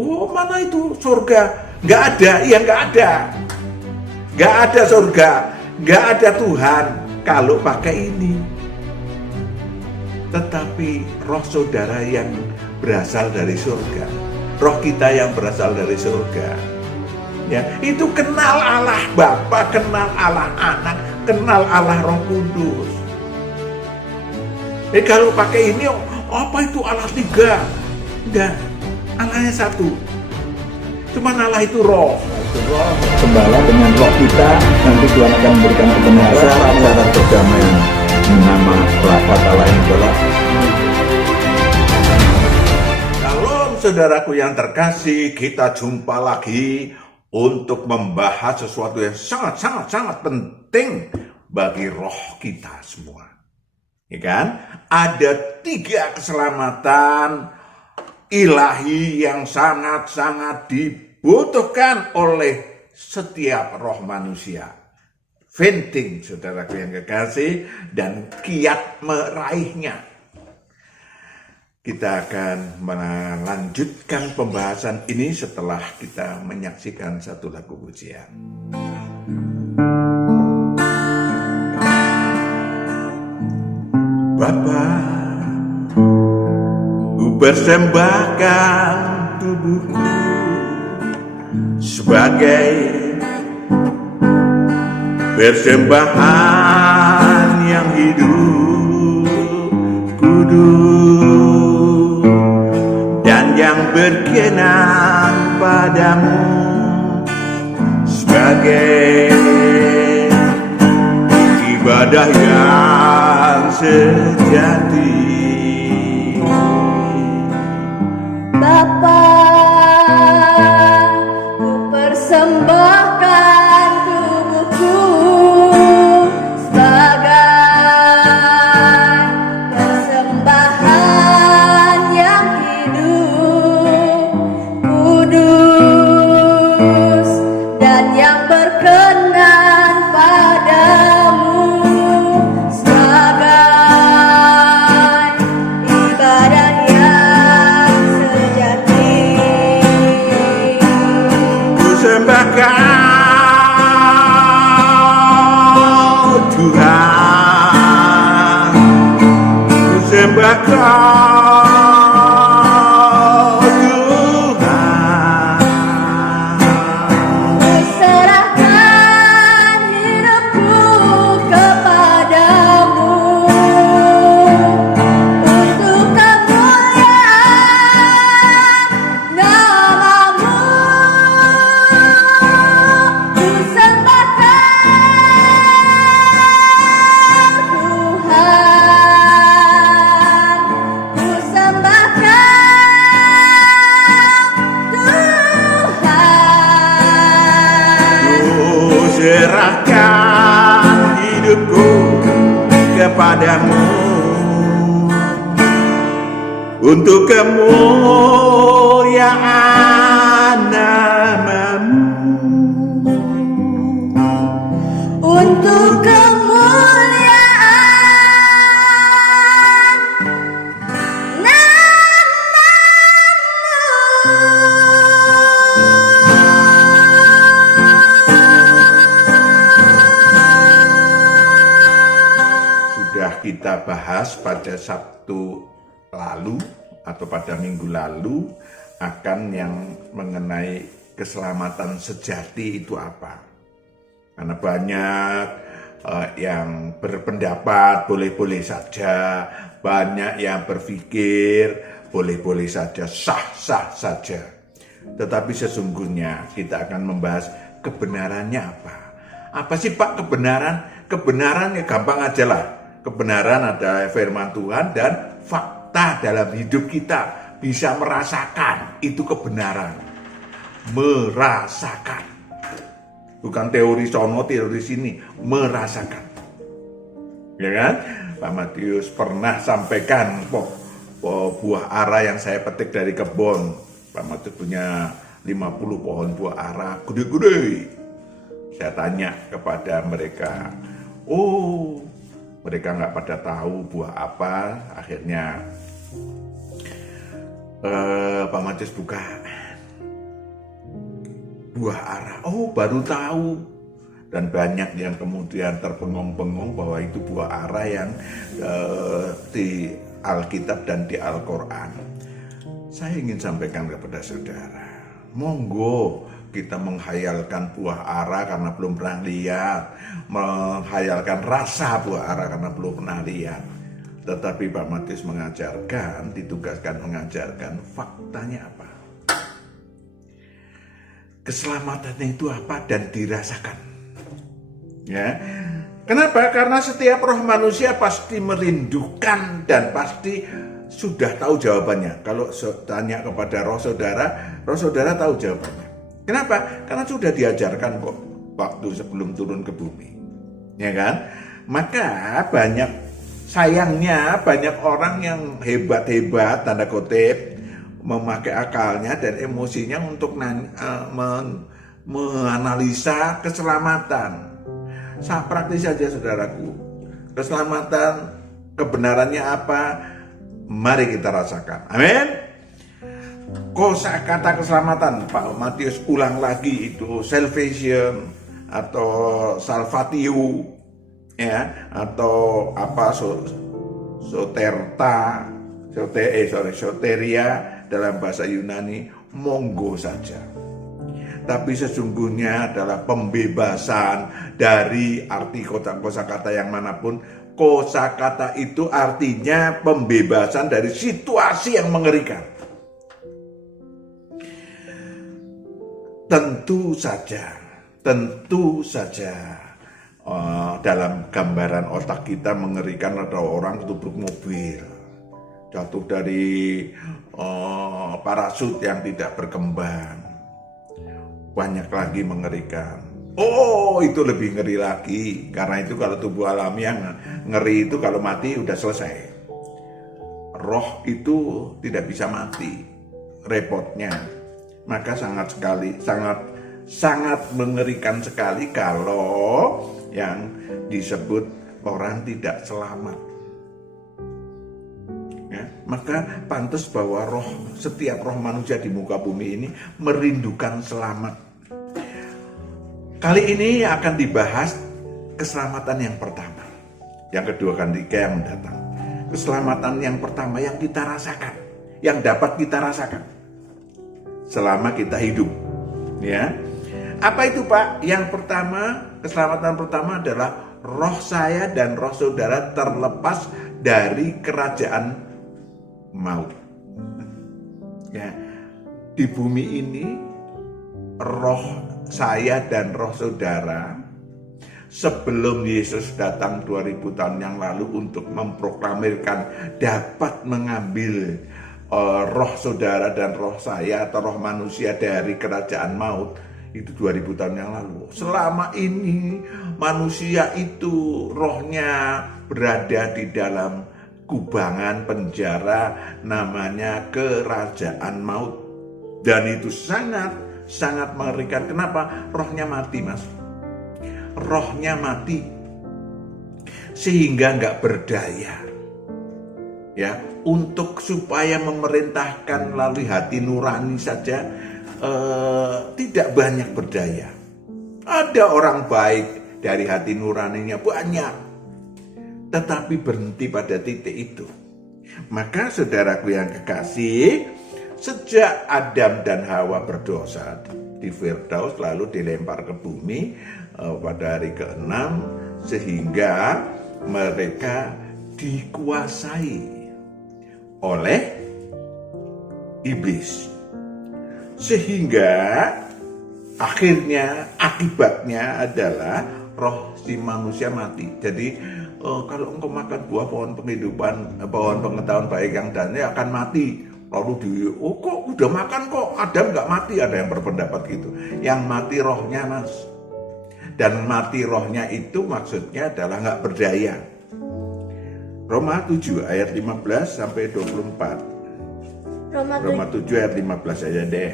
Oh, mana itu surga? Nggak ada, ya nggak ada. Nggak ada surga, nggak ada Tuhan kalau pakai ini. Tetapi roh saudara yang berasal dari surga, roh kita yang berasal dari surga, ya, itu kenal Allah Bapa, kenal Allah Anak, kenal Allah Roh Kudus. Kalau pakai ini, apa itu Allah tiga? Enggak, Allahnya satu. Cuman Allah itu roh. Gembala dengan roh kita, nanti Tuhan akan memberikan kebenaran, cara perdamaian. Nama lafaz Allah yang adalah. Shalom saudaraku yang terkasih, kita jumpa lagi untuk membahas sesuatu yang sangat penting bagi roh kita semua. Ya kan? Ada 3 keselamatan ilahi yang sangat dibutuhkan oleh setiap roh manusia. Penting saudaraku yang kekasih dan kiat meraihnya. Kita akan melanjutkan pembahasan ini setelah kita menyaksikan satu lagu pujian. Bapa, ku persembahkan tubuhku sebagai persembahan yang hidup, kudus, dan yang berkenan padamu sebagai ibadah yang sejati. Bapa, ku persembahkan tubuhku sebagai persembahan yang hidup, kudus, dan yang berkenan padamu sebagai ibadah yang sejati. Ku sembahkan Tuhan, ku sembahkan Tuhan. Ku serahkan hidupku kepadamu untuk kemuliaan nama-Mu. Ku sembahkan Tuhan, ku sembahkan Tuhan. Ku serahkan hidupku kepadamu untuk kemuliaan nama-Mu. Untuk kemuliaan nama-Mu. Sudah kita bahas pada Sabtu lalu atau pada minggu lalu akan yang mengenai keselamatan sejati itu apa. Karena banyak yang berpendapat boleh-boleh saja, banyak yang berpikir boleh-boleh saja, sah-sah saja. Tetapi sesungguhnya kita akan membahas kebenarannya apa. Apa sih Pak kebenaran? Kebenaran ya gampang aja lah. Kebenaran adalah firman Tuhan dan fakta dalam hidup kita. Bisa merasakan, itu kebenaran. Merasakan. Bukan teori sono, teori sini. Merasakan. Ya kan? Pak Matius pernah sampaikan buah ara yang saya petik dari kebun. Pak Matius punya 50 pohon buah ara, gede-gede. Saya tanya kepada mereka. Oh, mereka nggak pada tahu buah apa. Akhirnya Pak Matius buka. buah ara. Oh, baru tahu. Dan banyak yang kemudian terbengong-bengong bahwa itu buah ara yang di Alkitab dan di Al-Quran. Saya ingin sampaikan kepada saudara, monggo kita menghayalkan buah ara karena belum pernah lihat, menghayalkan rasa buah ara karena belum pernah lihat. Tetapi Pak Matius mengajarkan, ditugaskan mengajarkan faktanya apa? Keselamatannya itu apa dan dirasakan. Ya. Kenapa? Karena setiap roh manusia pasti merindukan dan pasti sudah tahu jawabannya. Kalau tanya kepada roh saudara tahu jawabannya. Kenapa? Karena sudah diajarkan kok waktu sebelum turun ke bumi. Ya kan? Maka sayangnya banyak orang yang hebat-hebat tanda kutip memakai akalnya dan emosinya untuk menganalisa keselamatan. Praktis saja saudaraku. Keselamatan, kebenarannya apa? Mari kita rasakan. Amin. Kosakata keselamatan, Pak Matius ulang lagi itu salvation atau salvatio, ya, atau apa soteria dalam bahasa Yunani, monggo saja. Tapi sesungguhnya adalah pembebasan dari arti kosakata yang manapun. Kosakata itu artinya pembebasan dari situasi yang mengerikan. Tentu saja dalam gambaran otak kita mengerikan ada orang tubruk mobil, jatuh dari parasut yang tidak berkembang. Banyak lagi mengerikan. Oh, itu lebih ngeri lagi. Karena itu kalau tubuh alami yang ngeri itu kalau mati udah selesai. Roh itu tidak bisa mati. Repotnya. Maka sangat mengerikan sekali kalau yang disebut orang tidak selamat. Ya, maka pantas bahwa setiap roh manusia di muka bumi ini merindukan selamat. Kali ini akan dibahas keselamatan yang pertama. Yang kedua ketiga yang mendatang. Keselamatan yang pertama yang kita rasakan, yang dapat kita rasakan selama kita hidup. Ya. Apa itu, Pak? Yang pertama, keselamatan pertama adalah roh saya dan roh saudara terlepas dari kerajaan maut. Ya. Di bumi ini roh saya dan roh saudara sebelum Yesus datang 2000 tahun yang lalu untuk memproklamirkan dapat mengambil roh saudara dan roh saya atau roh manusia dari kerajaan maut, itu 2000 tahun yang lalu. Selama ini manusia itu rohnya berada di dalam kubangan penjara namanya kerajaan maut. Dan itu sangat mengerikan. Kenapa? Rohnya mati, Mas. Rohnya mati sehingga nggak berdaya. Ya, untuk supaya memerintahkan melalui hati nurani saja tidak banyak berdaya. Ada orang baik dari hati nuraninya banyak, tetapi berhenti pada titik itu. Maka saudaraku yang kekasih, sejak Adam dan Hawa berdosa di Firdaus lalu dilempar ke bumi pada hari ke-6 sehingga mereka dikuasai oleh iblis. Sehingga akhirnya akibatnya adalah roh si manusia mati. Jadi kalau engkau makan buah pohon kehidupan, pohon pengetahuan baik yang dan ya akan mati. Lalu kok udah makan kok Adam nggak mati, ada yang berpendapat gitu. Yang mati rohnya, Mas. Dan mati rohnya itu maksudnya adalah nggak berdaya. Roma 7 ayat 15 sampai 24. Roma 7 ayat 15 aja deh.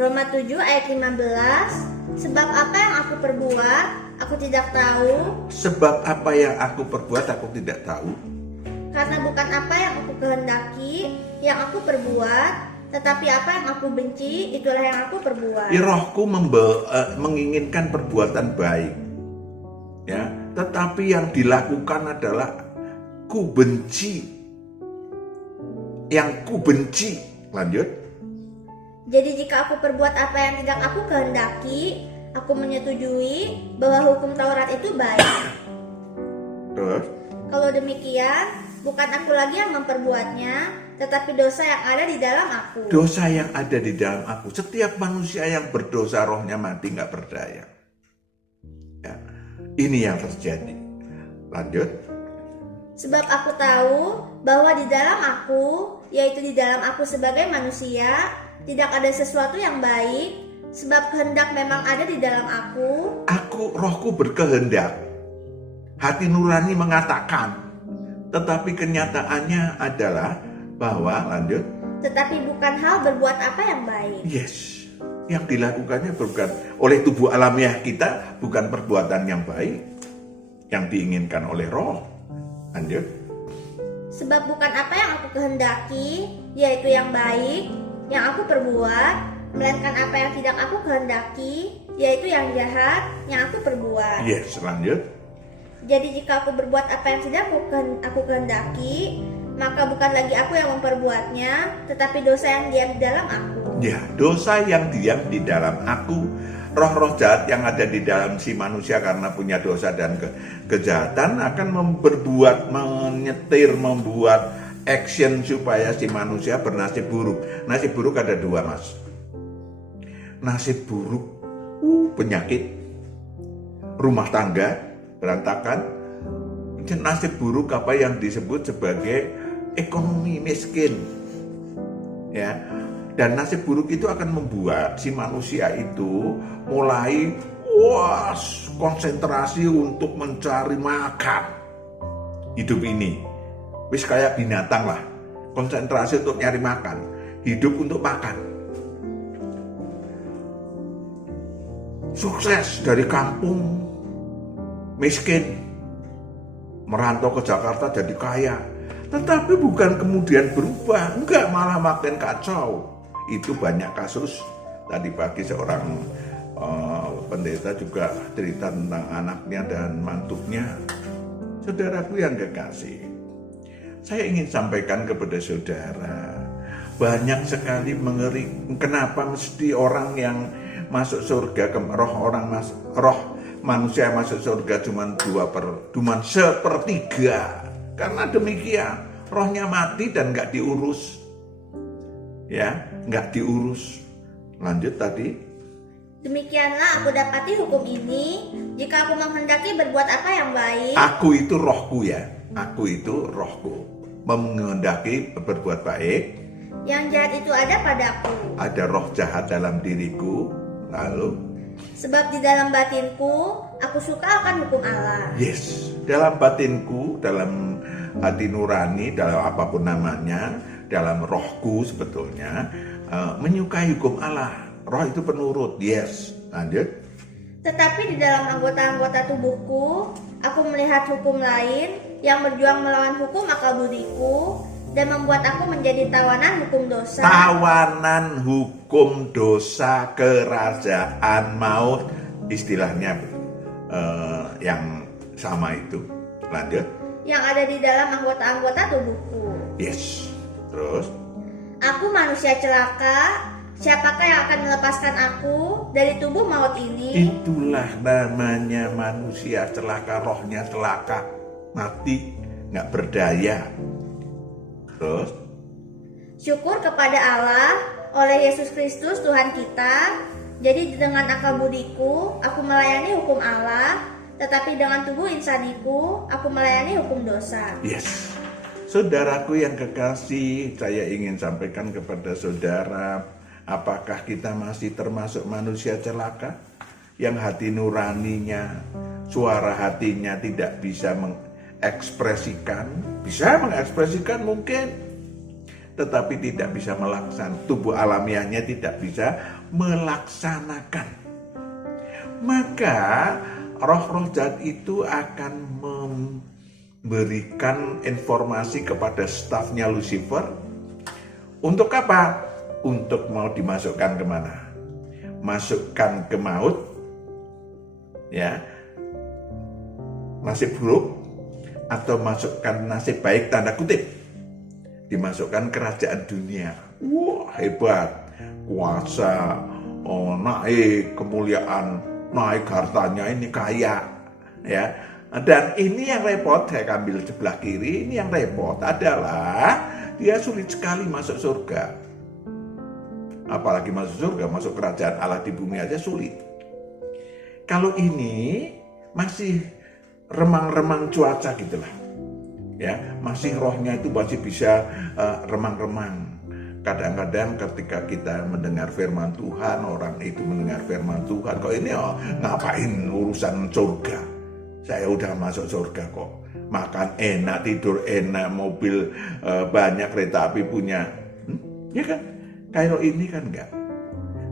Roma 7 ayat 15. Sebab apa yang aku perbuat, aku tidak tahu. Sebab apa yang aku perbuat, aku tidak tahu. Karena bukan apa yang aku kehendaki yang aku perbuat, Tetapi apa yang aku benci, itulah yang aku perbuat. Rohku menginginkan perbuatan baik, ya, tetapi yang dilakukan adalah ku benci. Yang ku benci. Lanjut. Jadi jika aku perbuat apa yang tidak aku kehendaki, aku menyetujui bahwa hukum Taurat itu baik. Terus? Kalau demikian, bukan aku lagi yang memperbuatnya, tetapi dosa yang ada di dalam aku. Dosa yang ada di dalam aku. Setiap manusia yang berdosa rohnya mati, nggak berdaya. Ya, ini yang terjadi. Lanjut. Sebab aku tahu bahwa di dalam aku, yaitu di dalam aku sebagai manusia, tidak ada sesuatu yang baik, sebab kehendak memang ada di dalam aku. Rohku berkehendak. Hati nurani mengatakan. Tetapi kenyataannya adalah bahwa, lanjut. Tetapi bukan hal berbuat apa yang baik. Yes. Yang dilakukannya bukan oleh tubuh alamiah kita, bukan perbuatan yang baik. Yang diinginkan oleh roh. Lanjut. Sebab bukan apa yang aku kehendaki, yaitu yang baik, yang aku perbuat, melainkan apa yang tidak aku kehendaki, yaitu yang jahat, yang aku perbuat. Yes, lanjut. Jadi jika aku berbuat apa yang tidak aku kehendaki, maka bukan lagi aku yang memperbuatnya, tetapi dosa yang diam di dalam aku. Ya, dosa yang diam di dalam aku. Roh-roh jahat yang ada di dalam si manusia karena punya dosa dan kejahatan akan menyetir, membuat action supaya si manusia bernasib buruk. Nasib buruk ada dua, Mas. Nasib buruk, penyakit, rumah tangga berantakan. Nasib buruk apa yang disebut sebagai ekonomi miskin. Ya. Dan nasib buruk itu akan membuat si manusia itu mulai konsentrasi untuk mencari makan. Hidup ini wis kayak binatang lah, konsentrasi untuk nyari makan, hidup untuk makan. Sukses dari kampung miskin, merantau ke Jakarta jadi kaya, tetapi bukan kemudian berubah, enggak, malah makin kacau. Itu banyak kasus. Tadi pagi seorang pendeta juga cerita tentang anaknya dan mantunya. Saudaraku yang kekasih, saya ingin sampaikan kepada saudara, banyak sekali mengeri. Kenapa mesti orang yang masuk surga, roh manusia yang masuk surga cuma sepertiga? Karena demikian, rohnya mati dan nggak diurus. Ya, nggak diurus. Lanjut tadi. Demikianlah aku dapati hukum ini, jika aku menghendaki berbuat apa yang baik. Aku itu rohku, ya. Aku itu rohku. Menghendaki berbuat baik. Yang jahat itu ada padaku. Ada roh jahat dalam diriku. Lalu. Sebab di dalam batinku, aku suka akan hukum Allah. Yes. Dalam batinku, dalam hati nurani, dalam apapun namanya, dalam rohku sebetulnya menyukai hukum Allah. Roh itu penurut. Yes. Lanjut. Tetapi di dalam anggota-anggota tubuhku, aku melihat hukum lain yang berjuang melawan hukum akal budiku dan membuat aku menjadi tawanan hukum dosa. Tawanan hukum dosa, kerajaan maut, istilahnya yang sama itu. Lanjut. Yang ada di dalam anggota-anggota tubuhku. Yes. Terus? Aku manusia celaka, siapakah yang akan melepaskan aku dari tubuh maut ini? Itulah namanya manusia celaka, rohnya celaka, mati, nggak berdaya. Terus? Syukur kepada Allah oleh Yesus Kristus Tuhan kita. Jadi dengan akal budiku, aku melayani hukum Allah, tetapi dengan tubuh insaniku, aku melayani hukum dosa. Yes. Saudaraku yang kekasih, saya ingin sampaikan kepada saudara, apakah kita masih termasuk manusia celaka yang hati nuraninya, suara hatinya tidak bisa mengekspresikan? Bisa mengekspresikan mungkin, tetapi tidak bisa melaksanakan. Tubuh alamiahnya tidak bisa melaksanakan. Maka roh-roh jahat itu akan memberikan informasi kepada stafnya Lucifer. Untuk apa? untuk mau dimasukkan kemana? Masukkan ke maut, ya, nasib buruk, atau masukkan nasib baik tanda kutip, dimasukkan kerajaan dunia. Wah, hebat, kuasa, naik kemuliaan, naik hartanya, ini kaya, ya. Dan ini yang repot, saya ambil sebelah kiri, ini yang repot adalah dia sulit sekali masuk surga. Apalagi masuk surga, masuk kerajaan Allah di bumi aja sulit. Kalau ini masih remang-remang cuaca gitulah, ya, masih rohnya itu masih bisa remang-remang. Kadang-kadang ketika kita mendengar firman Tuhan, orang itu mendengar firman Tuhan, kok ini ngapain urusan surga? Saya udah masuk surga kok, makan enak, tidur enak, mobil banyak, kereta api punya, ya kan? Kalau ini kan enggak.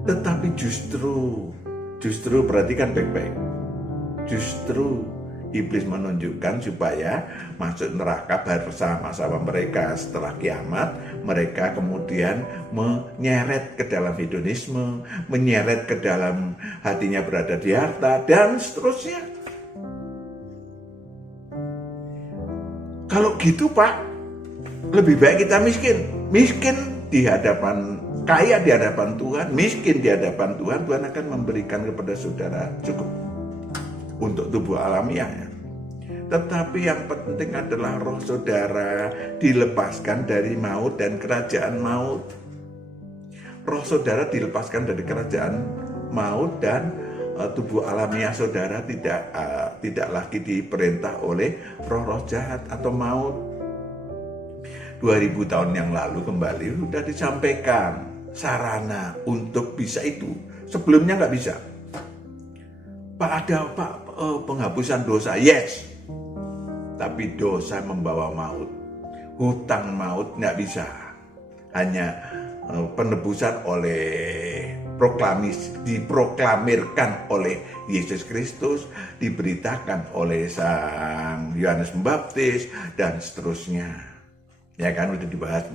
Tetapi justru perhatikan baik-baik. Justru iblis menunjukkan supaya masuk neraka bersama-sama mereka setelah kiamat. Mereka kemudian menyeret ke dalam hedonisme, menyeret ke dalam hatinya berada di harta, dan seterusnya. Kalau gitu Pak, lebih baik kita miskin. Miskin di hadapan, kaya di hadapan Tuhan, miskin di hadapan Tuhan. Tuhan akan memberikan kepada saudara cukup untuk tubuh alamiahnya. Tetapi yang penting adalah roh saudara dilepaskan dari maut dan kerajaan maut. Roh saudara dilepaskan dari kerajaan maut, dan tubuh alamiah saudara tidak lagi diperintah oleh roh-roh jahat atau maut. 2000 tahun yang lalu kembali sudah disampaikan sarana untuk bisa itu. Sebelumnya nggak bisa. Pak, ada penghapusan dosa, yes. Tapi dosa membawa maut. Hutang maut nggak bisa. Hanya penebusan oleh diproklamirkan oleh Yesus Kristus, diberitakan oleh Sang Yohanes Pembaptis, dan seterusnya. Ya kan, udah dibahas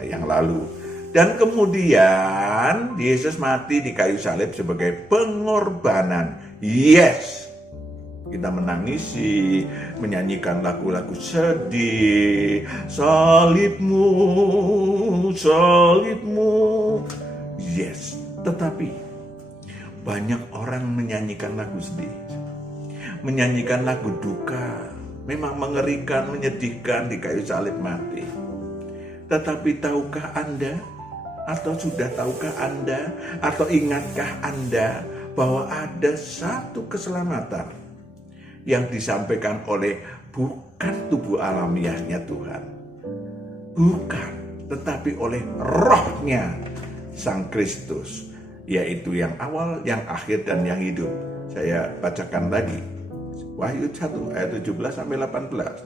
yang lalu. Dan kemudian Yesus mati di kayu salib sebagai pengorbanan. Yes, kita menangisi, menyanyikan lagu-lagu sedih, salibmu, salibmu. Yes, tetapi banyak orang menyanyikan lagu sedih, menyanyikan lagu duka. Memang mengerikan, menyedihkan di kayu salib mati. Tetapi tahukah Anda, atau sudah tahukah Anda, atau ingatkah Anda bahwa ada satu keselamatan yang disampaikan oleh bukan tubuh alamiahnya Tuhan, bukan, tetapi oleh rohnya Sang Kristus, yaitu yang awal, yang akhir, dan yang hidup. Saya bacakan lagi. Wahyu 1 ayat 17 sampai 18.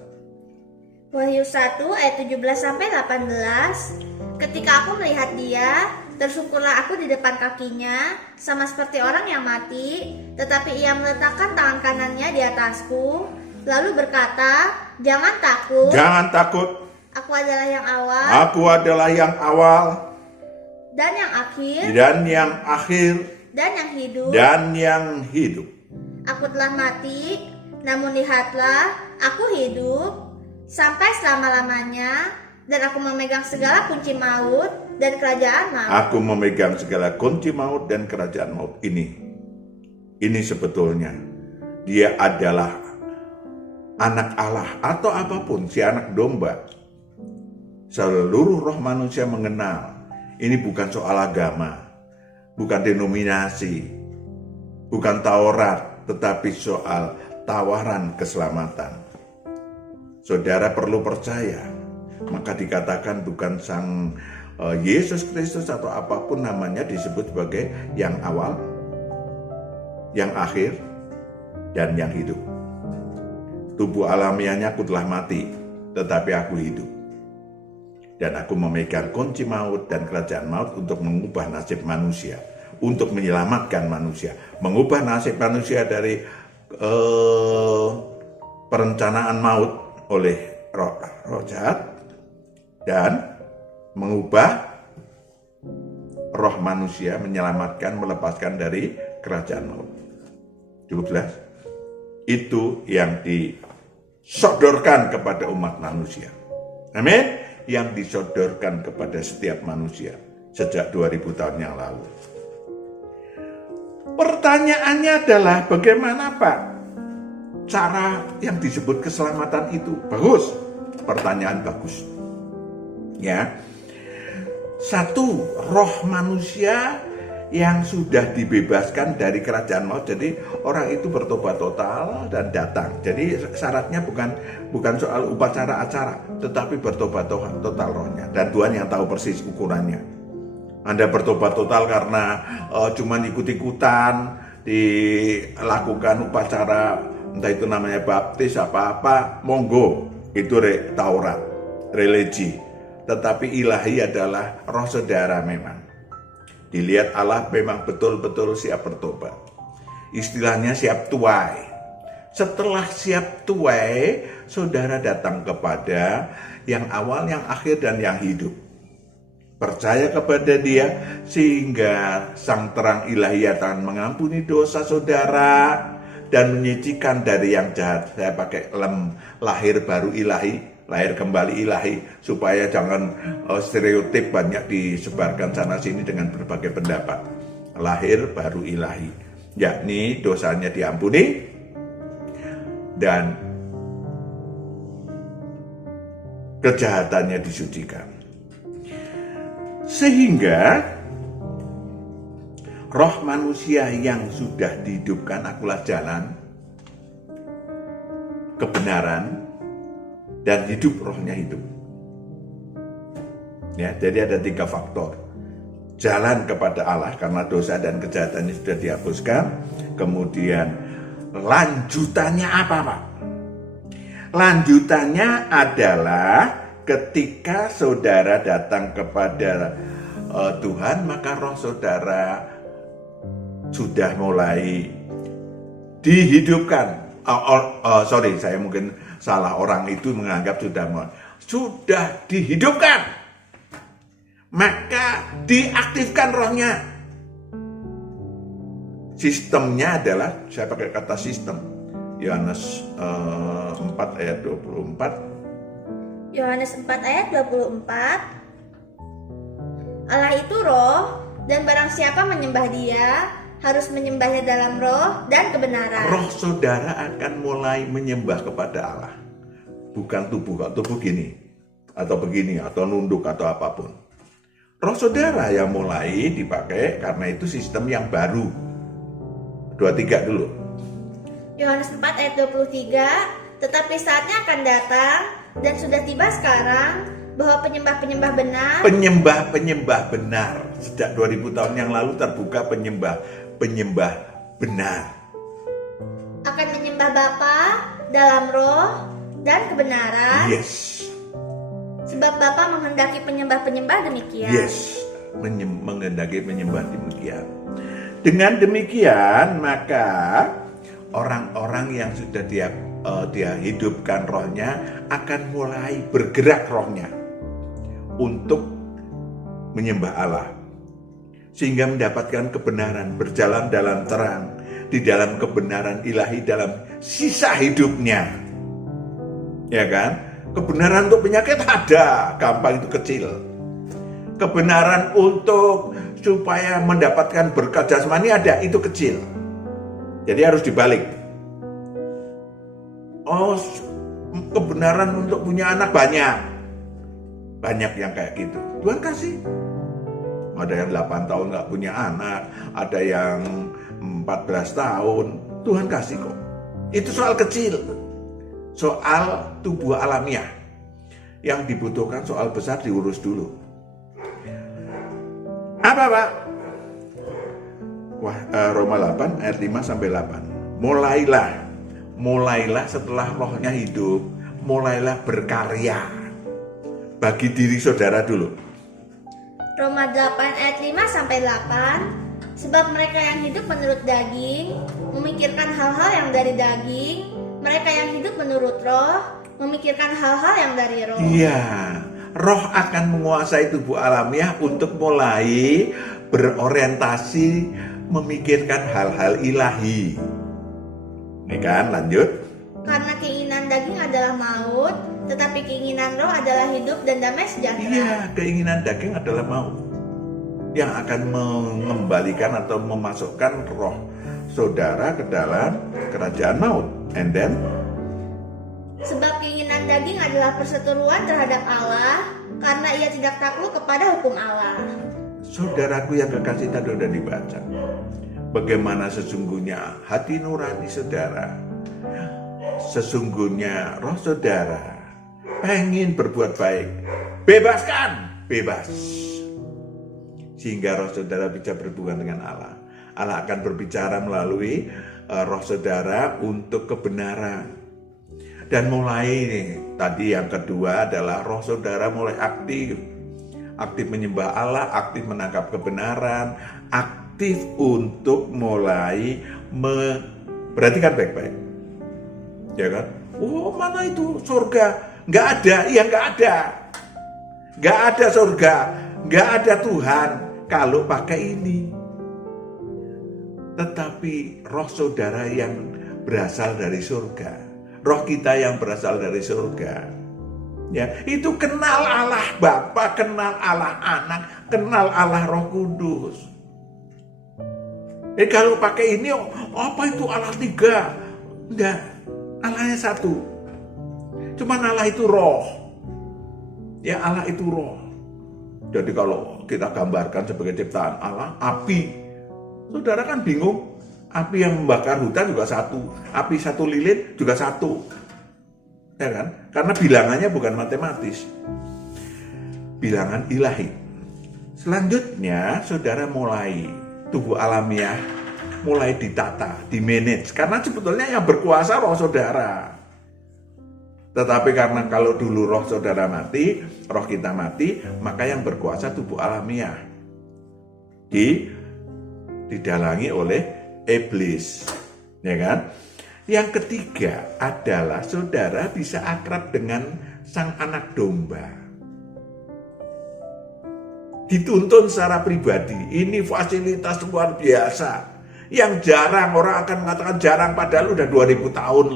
Wahyu 1 ayat 17 sampai 18. Ketika aku melihat dia, tersungkurlah aku di depan kakinya, sama seperti orang yang mati, tetapi ia meletakkan tangan kanannya di atasku, lalu berkata, "Jangan takut. Jangan takut. Aku adalah yang awal. Aku adalah yang awal Dan yang akhir. dan yang akhir Dan yang hidup. dan yang hidup. Aku telah mati, namun lihatlah, aku hidup sampai selama-lamanya, dan aku memegang segala kunci maut dan kerajaan maut." Aku memegang segala kunci maut dan kerajaan maut. Ini sebetulnya dia adalah anak Allah atau apapun, si anak domba. Seluruh roh manusia mengenal. Ini bukan soal agama, bukan denominasi, bukan Taurat, tetapi soal tawaran keselamatan. Saudara perlu percaya. Maka dikatakan bukan Sang Yesus Kristus atau apapun namanya disebut sebagai yang awal, yang akhir, dan yang hidup. Tubuh alamiahnya aku telah mati, tetapi aku hidup. Dan aku memegang kunci maut dan kerajaan maut untuk mengubah nasib manusia, untuk menyelamatkan manusia, mengubah nasib manusia dari perencanaan maut oleh roh jahat, dan mengubah roh manusia menyelamatkan, melepaskan dari kerajaan maut. Cukup jelas? Itu yang disodorkan kepada umat manusia. Amin. Yang disodorkan kepada setiap manusia sejak 2000 tahun yang lalu. Pertanyaannya adalah bagaimana Pak cara yang disebut keselamatan itu? Bagus. Pertanyaan bagus. Ya. Satu, roh manusia yang sudah dibebaskan dari kerajaan maut. Jadi orang itu bertobat total dan datang. Jadi syaratnya bukan soal upacara acara, tetapi bertobat total rohnya. Dan Tuhan yang tahu persis ukurannya. Anda bertobat total karena cuman ikut-ikutan dilakukan upacara, entah itu namanya baptis apa-apa, monggo, itu Taurat, religi. Tetapi ilahi adalah roh saudara memang. Dilihat Allah memang betul-betul siap bertobat. Istilahnya siap tuai. Setelah siap tuai, saudara datang kepada yang awal, yang akhir, dan yang hidup. Percaya kepada Dia sehingga sang terang ilahi akan mengampuni dosa saudara dan menyucikan dari yang jahat. Saya pakai lahir baru ilahi, lahir kembali ilahi, supaya jangan stereotip banyak disebarkan sana sini dengan berbagai pendapat. Lahir baru ilahi, yakni dosanya diampuni dan kejahatannya disucikan. Sehingga roh manusia yang sudah dihidupkan, akulah jalan, kebenaran, dan hidup, rohnya hidup. Ya, jadi ada 3 faktor. Jalan kepada Allah karena dosa dan kejahatannya sudah dihapuskan. Kemudian lanjutannya apa Pak? Lanjutannya adalah ketika saudara datang kepada Tuhan, maka roh saudara sudah mulai dihidupkan. Sorry, saya mungkin salah, orang itu menganggap sudah dihidupkan, maka diaktifkan rohnya. Sistemnya adalah, saya pakai kata sistem, Yohanes 4 ayat 24. Yohanes 4 ayat 24. Allah itu roh, dan barang siapa menyembah Dia harus menyembahnya dalam roh dan kebenaran. Roh saudara akan mulai menyembah kepada Allah. Bukan tubuh gini, atau begini, atau nunduk, atau apapun. Roh saudara yang mulai dipakai, karena itu sistem yang baru. 23 dulu. Yohanes 4 ayat 23. Tetapi saatnya akan datang, dan sudah tiba sekarang, bahwa penyembah-penyembah benar, sejak 2000 tahun yang lalu terbuka penyembah benar, akan menyembah Bapa dalam roh dan kebenaran. Yes. Sebab Bapa menghendaki penyembah-penyembah demikian. Yes, menghendaki penyembah demikian. Dengan demikian, maka orang-orang yang sudah dia hidupkan rohnya akan mulai bergerak rohnya untuk menyembah Allah, sehingga mendapatkan kebenaran, berjalan dalam terang, di dalam kebenaran ilahi dalam sisa hidupnya. Ya kan? Kebenaran untuk penyakit ada, gampang, itu kecil. Kebenaran untuk supaya mendapatkan berkat jasmani ada, itu kecil. Jadi harus dibalik. Oh, kebenaran untuk punya anak banyak yang kayak gitu. Tuhan kasih. Ada yang 8 tahun gak punya anak, ada yang 14 tahun, Tuhan kasih kok. Itu soal kecil, soal tubuh alamiah. Yang dibutuhkan soal besar diurus dulu. Apa Pak? Roma 8 ayat 5 sampai 8. Mulailah setelah rohnya hidup, mulailah berkarya bagi diri saudara dulu. Roma 8 ayat 5 sampai 8. Sebab mereka yang hidup menurut daging memikirkan hal-hal yang dari daging, mereka yang hidup menurut roh memikirkan hal-hal yang dari roh. Iya, roh akan menguasai tubuh alamiah untuk mulai berorientasi memikirkan hal-hal ilahi. Ini kan, lanjut. Karena keinginan daging adalah maut, tetapi keinginan roh adalah hidup dan damai sejahtera. Iya, keinginan daging adalah maut yang akan mengembalikan atau memasukkan roh saudara ke dalam kerajaan maut. And then, Sebab keinginan daging adalah perseteruan terhadap Allah, karena ia tidak takluk kepada hukum Allah. saudaraku yang kekasih, tadi sudah dibaca bagaimana sesungguhnya hati nurani saudara, sesungguhnya roh saudara pengen berbuat baik, bebas, sehingga roh saudara bisa berhubungan dengan Allah. Allah akan berbicara melalui roh saudara untuk kebenaran. Dan mulai tadi yang kedua adalah roh saudara mulai aktif menyembah Allah, aktif menangkap kebenaran, aktif untuk mulai memperhatikan baik-baik. Ya kan? Oh, mana itu surga? Nggak ada, iya nggak ada. Nggak ada surga, nggak ada Tuhan kalau pakai ini. Tetapi roh saudara yang berasal dari surga, roh kita yang berasal dari surga, ya, itu kenal Allah Bapa, kenal Allah Anak, kenal Allah Roh Kudus. Kalau pakai ini, apa itu Allah tiga? Enggak, Allahnya satu. Cuman Allah itu roh. Ya, Allah itu roh. Jadi kalau kita gambarkan sebagai ciptaan Allah, api. Saudara kan bingung, api yang membakar hutan juga satu, api satu lilin juga satu. Ya kan? Karena bilangannya bukan matematis, bilangan ilahi. Selanjutnya saudara mulai tubuh alamiah mulai ditata, dimanage, karena sebetulnya yang berkuasa roh saudara. Tetapi karena kalau dulu roh saudara mati, roh kita mati, maka yang berkuasa tubuh alamiah didalangi oleh iblis, ya kan? Yang ketiga adalah saudara bisa akrab dengan sang anak domba. Dituntun secara pribadi, ini fasilitas luar biasa yang jarang, orang akan mengatakan jarang, padahal udah 2000 tahun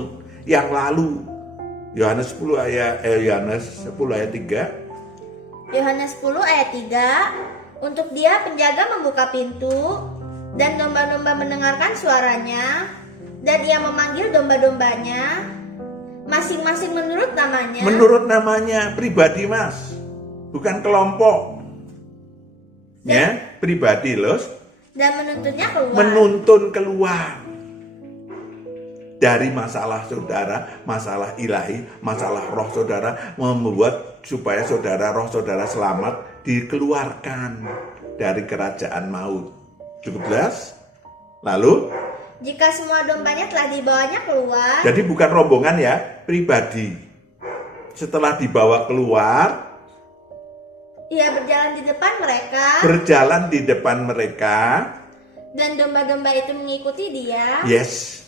yang lalu. Yohanes 10 ayat 3. Yohanes 10 ayat 3, untuk dia penjaga membuka pintu, dan domba-domba mendengarkan suaranya, dan ia memanggil domba-dombanya, masing-masing menurut namanya. Menurut namanya, pribadi mas, bukan kelompok. Ya, pribadi loh. Dan menuntunnya keluar. Menuntun keluar dari masalah saudara, masalah ilahi, masalah roh saudara, membuat supaya roh saudara selamat, dikeluarkan dari kerajaan maut. Cukup jelas? Lalu, jika semua dombanya telah dibawanya keluar. jadi bukan rombongan ya, pribadi. Setelah dibawa keluar, ia berjalan di depan mereka. Dan domba-domba itu mengikuti dia. Yes.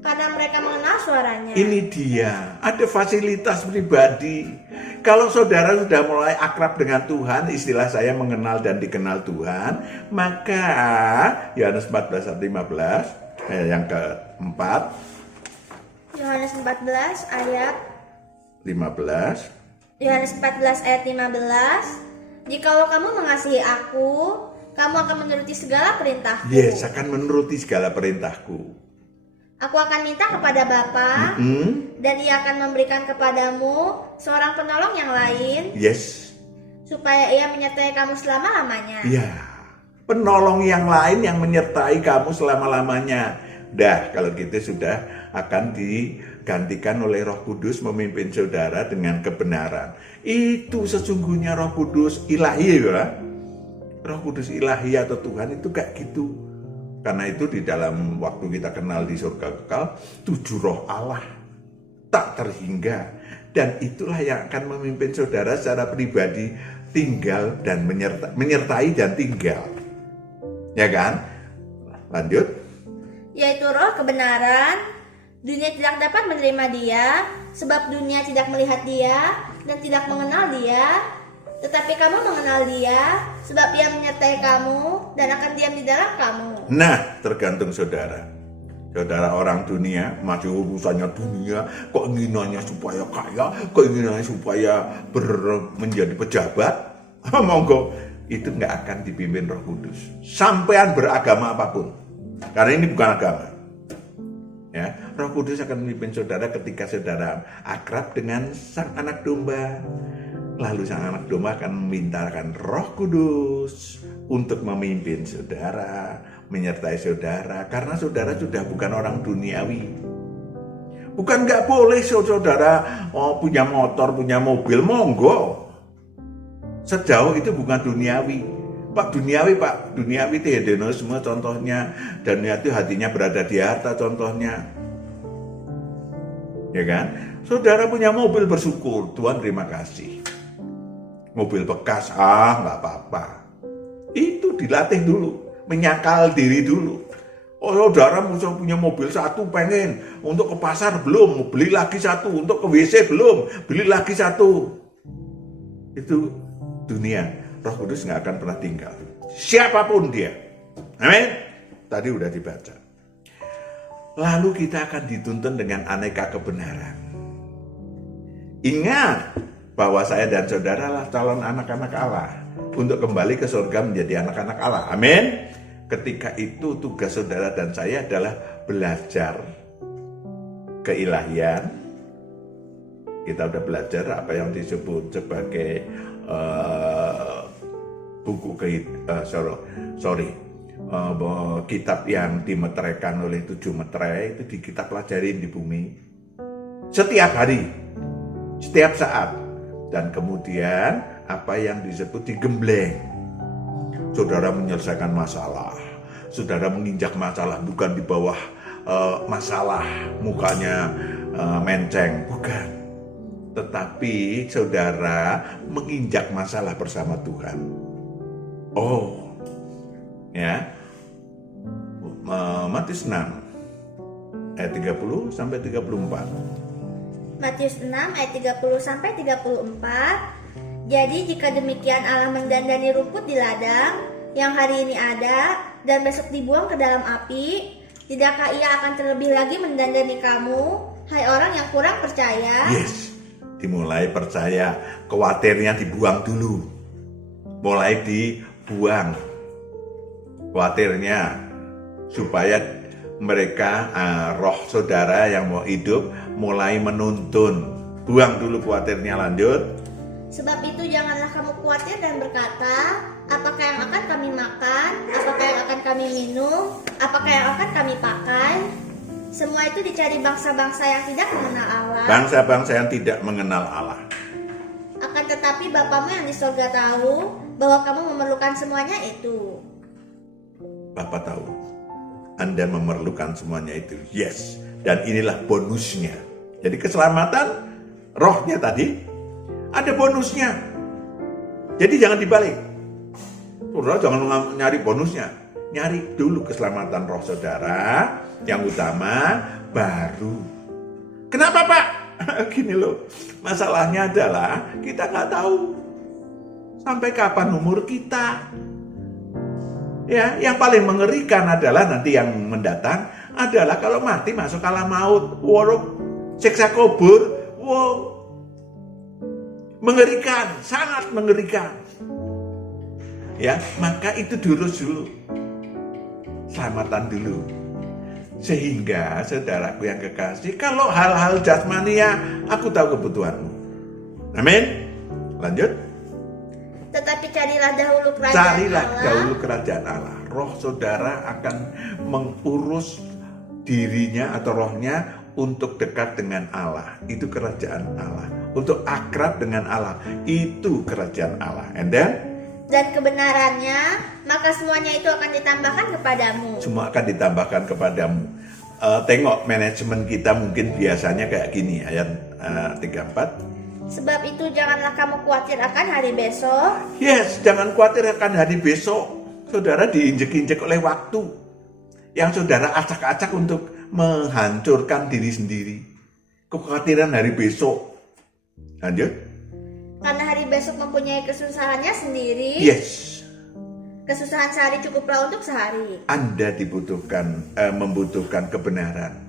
Karena mereka mengenal suaranya. Ini dia, ada fasilitas pribadi. Kalau saudara sudah mulai akrab dengan Tuhan, istilah saya mengenal dan dikenal Tuhan, maka Yohanes 14 ayat 15, yang keempat. Yohanes 14 ayat 15. Yohanes 14 ayat 15. Jikalau kamu mengasihi aku, kamu akan menuruti segala perintahku. Yes, akan menuruti segala perintahku. Aku akan minta kepada Bapa, dan ia akan memberikan kepadamu seorang penolong yang lain. Yes. Supaya ia menyertai kamu selama-lamanya. Ya, penolong yang lain yang menyertai kamu selama-lamanya. Dah, kalau gitu sudah akan digantikan oleh Roh Kudus memimpin saudara dengan kebenaran. Itu sesungguhnya Roh Kudus ilahi ya. Roh Kudus ilahi atau Tuhan itu kayak gitu. Karena itu di dalam waktu kita kenal di surga kekal, 7 roh Allah tak terhingga. Dan itulah yang akan memimpin saudara secara pribadi tinggal dan menyertai dan tinggal. Ya kan? Lanjut. Yaitu roh kebenaran. Dunia tidak dapat menerima dia, sebab dunia tidak melihat dia dan tidak mengenal dia. Tetapi kamu mengenal dia, sebab ia menyertai kamu dan akan diam di dalam kamu. Nah, tergantung saudara. Saudara orang dunia, masih urusannya dunia, keinginannya supaya kaya, keinginannya supaya menjadi pejabat, monggo, itu nggak akan dipimpin Roh Kudus. Sampean beragama apapun, karena ini bukan agama. Ya, Roh Kudus akan memimpin saudara ketika saudara akrab dengan sang anak domba. Lalu sang anak domba akan memintakan Roh Kudus untuk memimpin saudara, menyertai saudara, karena saudara sudah bukan orang duniawi. Bukan nggak boleh saudara punya motor, punya mobil, monggo. Sejauh itu bukan duniawi. Pak, duniawi itu hedonisme contohnya, dan itu hatinya berada di harta contohnya. Ya kan? Saudara punya mobil, bersyukur, Tuhan terima kasih. Mobil bekas, nggak apa-apa. Itu dilatih dulu, menyangkal diri dulu. Oh, saudara musuh punya mobil satu, pengen untuk ke pasar belum, beli lagi satu, untuk ke WC belum, beli lagi satu. Itu dunia. Roh Kudus nggak akan pernah tinggal, siapapun dia. Amin. Tadi udah dibaca. Lalu kita akan dituntun dengan aneka kebenaran. Ingat bahwa saya dan saudara adalah calon anak-anak Allah untuk kembali ke surga menjadi anak-anak Allah. Amin. Ketika itu tugas saudara dan saya adalah belajar keilahian. Kita udah belajar apa yang disebut sebagai kitab yang dimeteraikan oleh 7 meterai itu kita pelajarin di bumi setiap hari, setiap saat. Dan kemudian apa yang disebut digembleng. Saudara menyelesaikan masalah, saudara menginjak masalah, bukan di bawah masalah mukanya menceng, bukan. Tetapi saudara menginjak masalah bersama Tuhan. Oh, ya. Matius 6 ayat 30 sampai 34. Matius 6 ayat 30 sampai 34. Jadi jika demikian Allah mendandani rumput di ladang yang hari ini ada dan besok dibuang ke dalam api, tidakkah Ia akan terlebih lagi mendandani kamu, hai orang yang kurang percaya? Yes, dimulai percaya, khawatirnya dibuang dulu. Mulai dibuang khawatirnya supaya mereka roh saudara yang mau hidup mulai menuntun. Buang dulu khawatirnya, lanjut. Sebab itu janganlah kamu khawatir dan berkata, apakah yang akan kami makan, apakah yang akan kami minum, apakah yang akan kami pakai. Semua itu dicari bangsa-bangsa yang tidak mengenal Allah. Bangsa-bangsa yang tidak mengenal Allah. Akan tetapi Bapamu yang di surga tahu bahwa kamu memerlukan semuanya itu. Bapak tahu Anda memerlukan semuanya itu. Yes. Dan inilah bonusnya. Jadi keselamatan rohnya tadi ada bonusnya. Jadi jangan dibalik. Saudara jangan nyari bonusnya. Nyari dulu keselamatan roh saudara. Yang utama baru. Kenapa Pak? Gini loh. Masalahnya adalah kita nggak tahu sampai kapan umur kita. Ya, yang paling mengerikan adalah nanti yang mendatang adalah kalau mati masuk alam maut, siksa kubur, mengerikan, sangat mengerikan. Ya, maka itu diurus dulu, selamatan dulu, sehingga saudaraku yang kekasih, kalau hal-hal jasmania, aku tahu kebutuhanmu. Amin. Lanjut. Tetapi carilah dahulu kerajaan Allah. Roh saudara akan mengurus dirinya atau rohnya untuk dekat dengan Allah. Itu kerajaan Allah. Untuk akrab dengan Allah. Itu kerajaan Allah. And then? Dan kebenarannya, maka semuanya itu akan ditambahkan kepadamu. Semua akan ditambahkan kepadamu. Tengok manajemen kita mungkin biasanya kayak gini. Ayat 34. Sebab itu janganlah kamu khawatir akan hari besok. Yes, jangan khawatir akan hari besok. Saudara diinjek-injek oleh waktu. Yang saudara acak-acak untuk menghancurkan diri sendiri. Kekhawatiran hari besok. Lanjut. Karena hari besok mempunyai kesusahannya sendiri. Yes. Kesusahan sehari cukuplah untuk sehari. Anda membutuhkan kebenaran,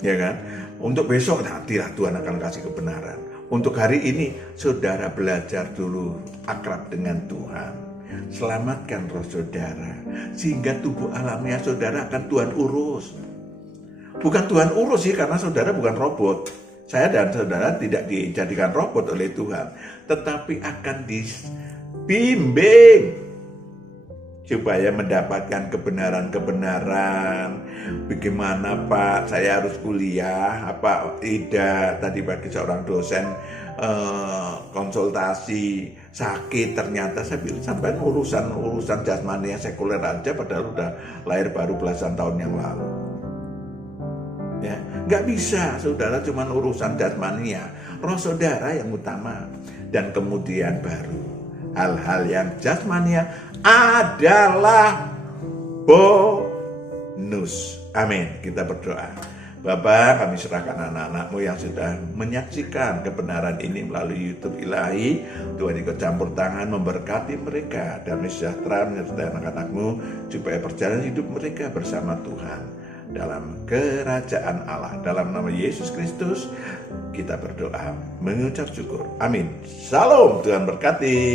ya kan? Untuk besok nantilah Tuhan akan kasih kebenaran. Untuk hari ini saudara belajar dulu akrab dengan Tuhan. Selamatkan roh saudara, sehingga tubuh alamiah saudara akan Tuhan urus. Bukan Tuhan urus sih, karena saudara bukan robot. Saya dan saudara tidak dijadikan robot oleh Tuhan, tetapi akan dibimbing supaya mendapatkan kebenaran-kebenaran. Bagaimana Pak, saya harus kuliah apa tidak? Tadi bagi seorang dosen konsultasi sakit, ternyata saya bilang sampai urusan jasmani yang sekuler aja, padahal udah lahir baru belasan tahun yang lalu. Ya, nggak bisa saudara cuma urusan jasmania, roh saudara yang utama, dan kemudian baru hal-hal yang jasmania adalah bonus. Amin. Kita berdoa. Bapa, kami serahkan anak-anak-Mu yang sudah menyaksikan kebenaran ini melalui YouTube Ilahi. Tuhan ikut campur tangan memberkati mereka, damai sejahtera menyertai anak-anak-Mu, supaya perjalanan hidup mereka bersama Tuhan dalam kerajaan Allah. Dalam nama Yesus Kristus kita berdoa, mengucap syukur. Amin. Shalom, Tuhan berkati.